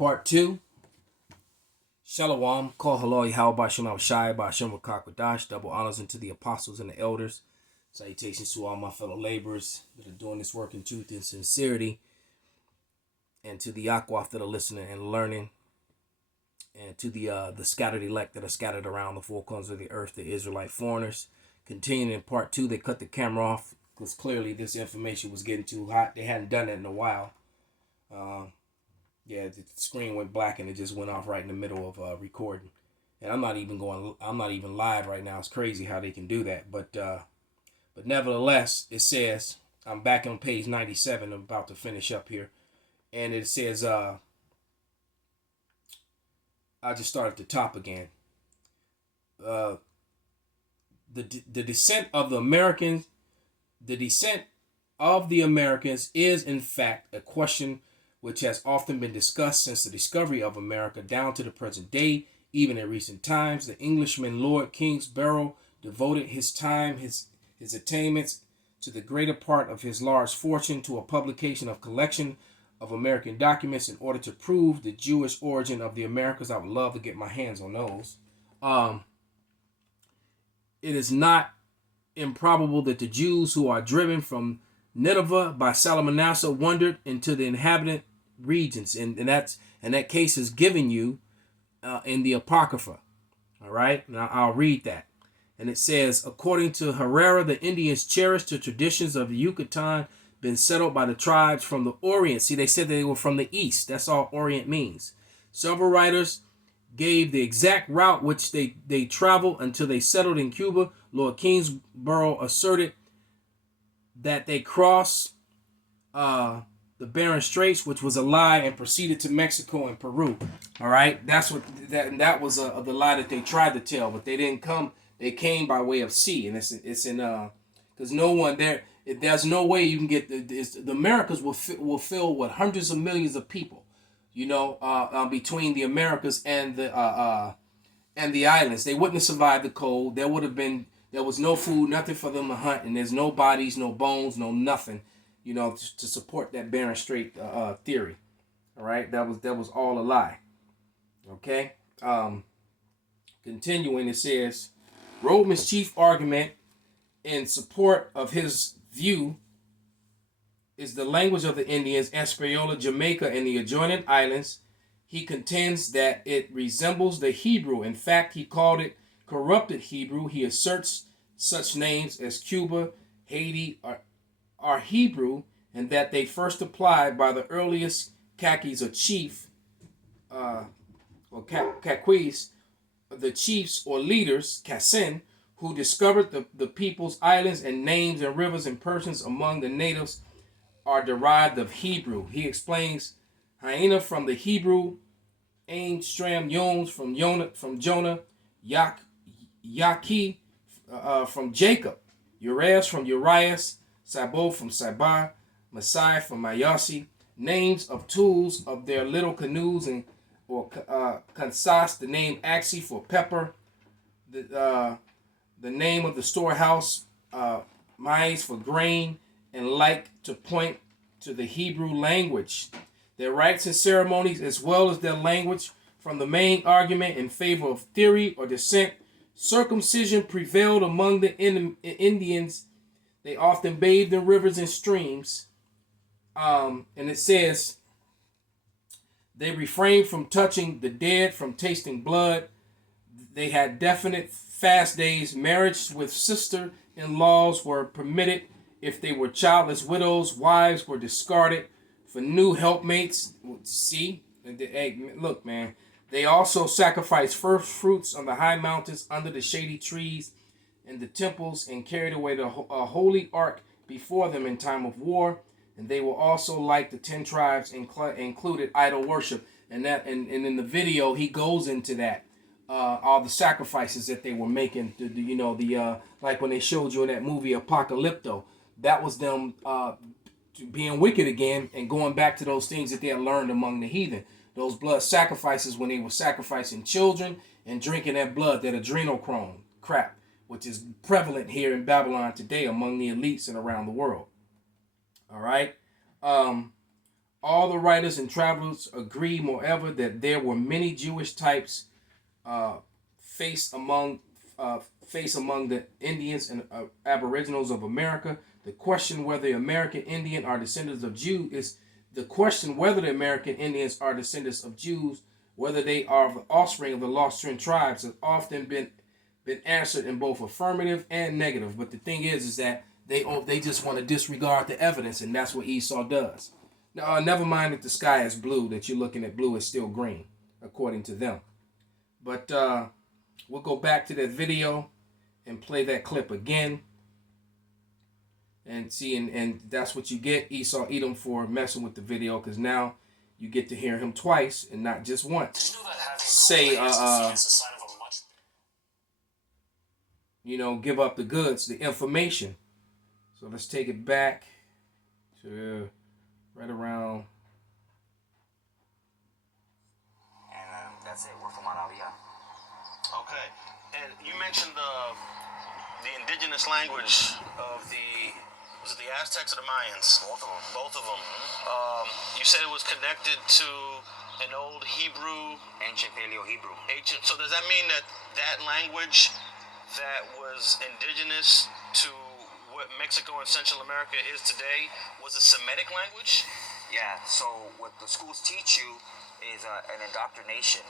Part 2. Shalom, Kol Haloi, How Bashem Shai, Bashem Rakakwadash, double honors unto the apostles and the elders. Salutations to all my fellow laborers that are doing this work in truth and sincerity, and to the Akwaf that are listening and learning, and to the scattered elect that are scattered around the four corners of the earth, the Israelite foreigners. Continuing in Part 2, they cut the camera off because clearly this information was getting too hot. They hadn't done it in a while. Yeah, the screen went black and it just went off right in the middle of recording. And I'm not even live right now. It's crazy how they can do that. But nevertheless, it says, I'm back on page 97. I'm about to finish up here. And it says, I just start at the top again. The descent of the Americans, is in fact a question which has often been discussed since the discovery of America down to the present day. Even in recent times, the Englishman Lord Kingsborough devoted his time, his attainments, to the greater part of his large fortune to a publication of collection of American documents in order to prove the Jewish origin of the Americas. I would love to get my hands on those. It is not improbable that the Jews who are driven from Nineveh by Salmanasseh wandered into the inhabited regions, and that case is given you in the Apocrypha. All right, now I'll read that, and it says, according to Herrera, the Indians cherished the traditions of the Yucatan, been settled by the tribes from the Orient. See, they said they were from the East. That's all Orient means. Several writers gave the exact route which they traveled until they settled in Cuba. Lord Kingsborough asserted that they crossed the Bering Straits, which was a lie, and proceeded to Mexico and Peru. All right, that was the lie that they tried to tell, but they didn't come. They came by way of sea, and it's in because no one there. There's no way you can get the Americas will fill with hundreds of millions of people, between the Americas and the islands. They wouldn't have survived the cold. There was no food, nothing for them to hunt, and there's no bodies, no bones, no nothing, to support that Bering Strait theory. All right, that was all a lie. Okay, continuing, it says, Rodman's chief argument in support of his view is the language of the Indians, Hispaniola, Jamaica, and the adjoining islands. He contends that it resembles the Hebrew. In fact, he called it corrupted Hebrew. He asserts such names as Cuba, Haiti are Hebrew, and that they first applied by the earliest Kakis or chief, or Kakwis, the chiefs or leaders, Kassin, who discovered the people's islands, and names and rivers and persons among the natives are derived of Hebrew. He explains hyena from the Hebrew, Ain, Stram, Yones from Jonah, Yaki from Jacob, Urias from Urias, Sabo from Sabai, Messiah from Mayasi, names of tools of their little canoes, or Kansas, the name Axi for pepper, the name of the storehouse, maize for grain, and like to point to the Hebrew language. Their rites and ceremonies, as well as their language, from the main argument in favor of theory or descent. Circumcision prevailed among the Indians. They often bathed in rivers and streams. And it says, they refrained from touching the dead, from tasting blood. They had definite fast days. Marriage with sister-in-laws were permitted if they were childless widows. Wives were discarded for new helpmates. See? Hey, look, man. They also sacrificed first fruits on the high mountains under the shady trees and the temples, and carried away a holy ark before them in time of war. And they were also, like the 10 tribes, included idol worship. And in the video, he goes into that. All the sacrifices that they were making, like when they showed you in that movie Apocalypto, that was them being wicked again and going back to those things that they had learned among the heathen. Those blood sacrifices when they were sacrificing children and drinking that blood, that adrenochrome crap, which is prevalent here in Babylon today among the elites and around the world. All right. All the writers and travelers agree, moreover, that there were many Jewish types uh, face among the Indians and Aboriginals of America. The question whether the American Indian are descendants of Jews is the question whether the American Indians are descendants of Jews, whether they are the offspring of the lost twin tribes, has often been answered in both affirmative and negative. But the thing is that they just want to disregard the evidence, and that's what Esau does. Now, never mind that the sky is blue, that you're looking at blue is still green, according to them. But we'll go back to that video and play that clip again. And see, and that's what you get, Esau Edom, for messing with the video, because now you get to hear him twice and not just once. Say, give up the goods, the information. So let's take it back to right around. And that's it. We're from Arabia. Okay. And you mentioned the indigenous language of was it the Aztecs or the Mayans? Both of them. Both of them. You said it was connected to an old Hebrew. Ancient Paleo-Hebrew. So does that mean that language that was indigenous to what Mexico and Central America is today was a Semitic language? Yeah, so what the schools teach you is an indoctrination.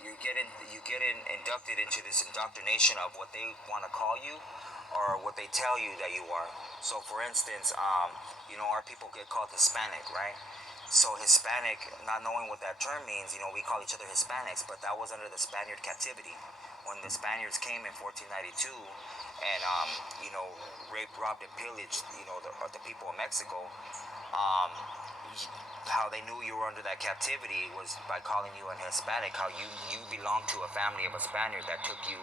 You get inducted into this indoctrination of what they want to call you or what they tell you that you are. So for instance, our people get called Hispanic, right? So Hispanic, not knowing what that term means, we call each other Hispanics, but that was under the Spaniard captivity. When the Spaniards came in 1492 and, raped, robbed, and pillaged, the people of Mexico, how they knew you were under that captivity was by calling you an Hispanic, how you belonged to a family of a Spaniard that took you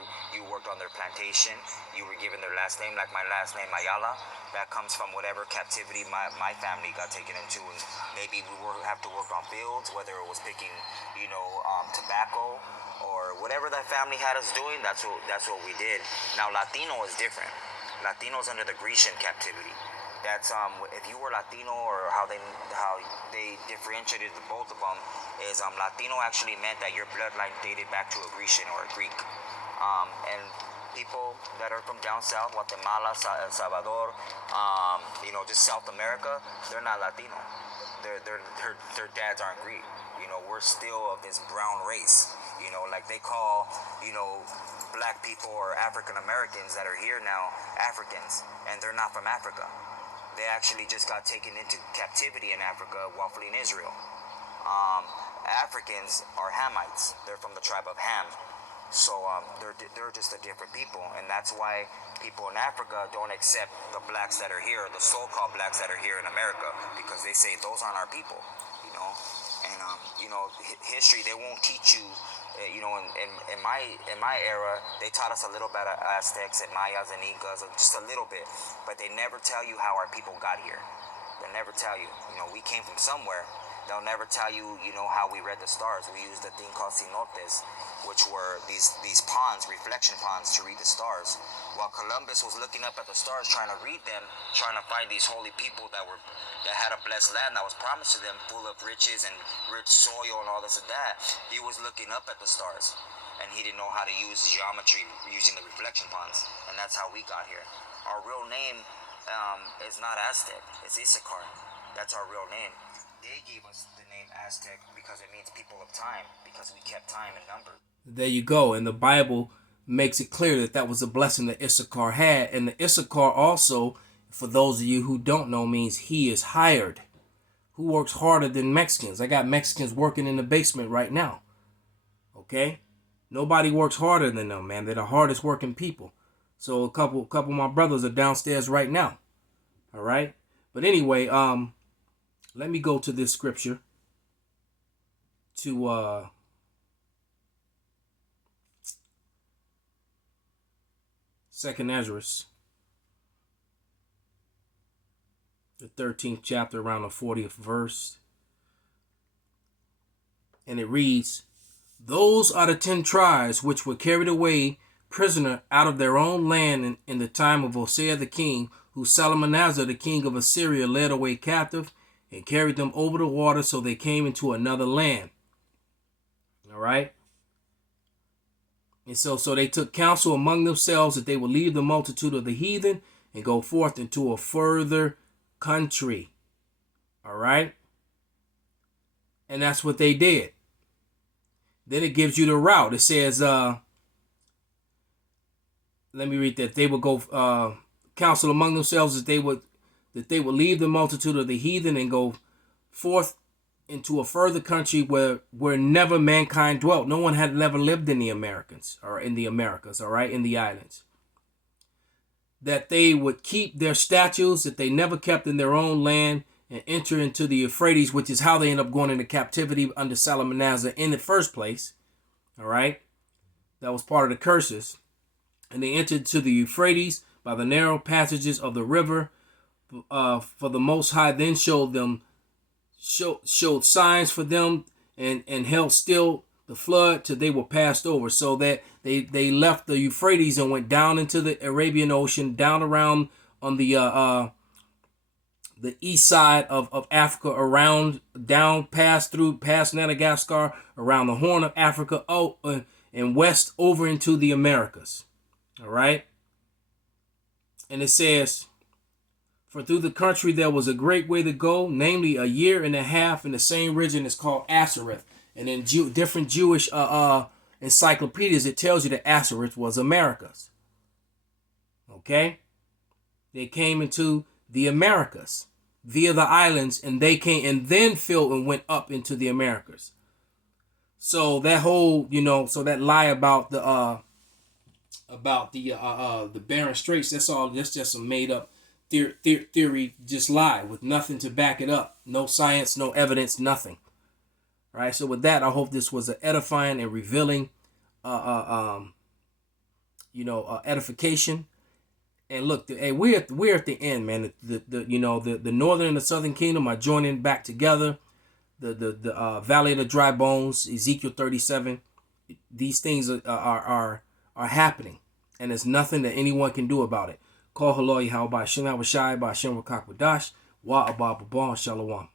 worked on their plantation, you were given their last name, like my last name, Ayala. That comes from whatever captivity my family got taken into, and maybe we have to work on fields, whether it was picking, tobacco, or whatever that family had us doing, that's what we did. Now, Latino is different. Latino is under the Grecian captivity. That's if you were Latino, or how they differentiated the both of them is Latino actually meant that your bloodline dated back to a Grecian or a Greek, and people that are from down south, Guatemala, El Salvador, just South America, they're not Latino. Their dads aren't Greek. We're still of this brown race. Like they call, black people or African Americans that are here now Africans, and they're not from Africa. They actually just got taken into captivity in Africa while fleeing Israel. Africans are Hamites. They're from the tribe of Ham. So they're just a different people, and that's why people in Africa don't accept the blacks that are here, the so-called blacks that are here in America, because they say those aren't our people, And history, they won't teach you. In my era, they taught us a little bit of Aztecs and Mayas and Incas, just a little bit, but they never tell you how our people got here. They never tell you. We came from somewhere. They'll never tell you, how we read the stars. We used a thing called cenotes, which were these ponds, reflection ponds, to read the stars. While Columbus was looking up at the stars, trying to read them, trying to find these holy people that had a blessed land that was promised to them, full of riches and rich soil and all this and that, he was looking up at the stars, and he didn't know how to use geometry using the reflection ponds, and that's how we got here. Our real name is not Aztec, it's Issachar. That's our real name. They gave us the name Aztec because it means people of time, because we kept time and numbers. There you go. And the Bible makes it clear that was a blessing that Issachar had. And the Issachar also, for those of you who don't know, means he is hired. Who works harder than Mexicans? I got Mexicans working in the basement right now. Okay? Nobody works harder than them, man. They're the hardest working people. So a couple of my brothers are downstairs right now. All right? But anyway, let me go to this scripture to Second Ezra, the 13th chapter, around the 40th verse. And it reads, "Those are the 10 tribes which were carried away prisoner out of their own land in the time of Hosea the king, who Salmanasar the king of Assyria led away captive, and carried them over the water, so they came into another land. All right. And so they took counsel among themselves that they would leave the multitude of the heathen and go forth into a further country. All right. And that's what they did. Then it gives you the route. It says, let me read that. They would go counsel among themselves that they would leave the multitude of the heathen and go forth into a further country where never mankind dwelt. No one had never lived in the Americas, all right, in the islands. That they would keep their statutes that they never kept in their own land and enter into the Euphrates, which is how they end up going into captivity under Salmanasar in the first place. All right. That was part of the curses. And they entered to the Euphrates by the narrow passages of the river. For the Most High then showed signs for them and held still the flood till they were passed over, so that they left the Euphrates and went down into the Arabian Ocean, down around on the east side of Africa, around down past Madagascar, around the Horn of Africa, and west over into the Americas. All right. And it says, for through the country there was a great way to go, namely a year and a half, in the same region is called Asareth. And in different Jewish encyclopedias, it tells you that Asareth was Americas. Okay? They came into the Americas via the islands, and they came and then filled and went up into the Americas. So that whole, so that lie about the Bering Straits, that's just a made up theory, just lie with nothing to back it up. No science, no evidence, nothing. All right. So with that, I hope this was an edifying and revealing, edification. And look, we're at the end, man. The northern and the southern kingdom are joining back together. The valley of the dry bones, Ezekiel 37. These things are happening, and there's nothing that anyone can do about it. Call Haloy how by Shem Abashai by Shem Wakakwadash, Wa Abba Shalom.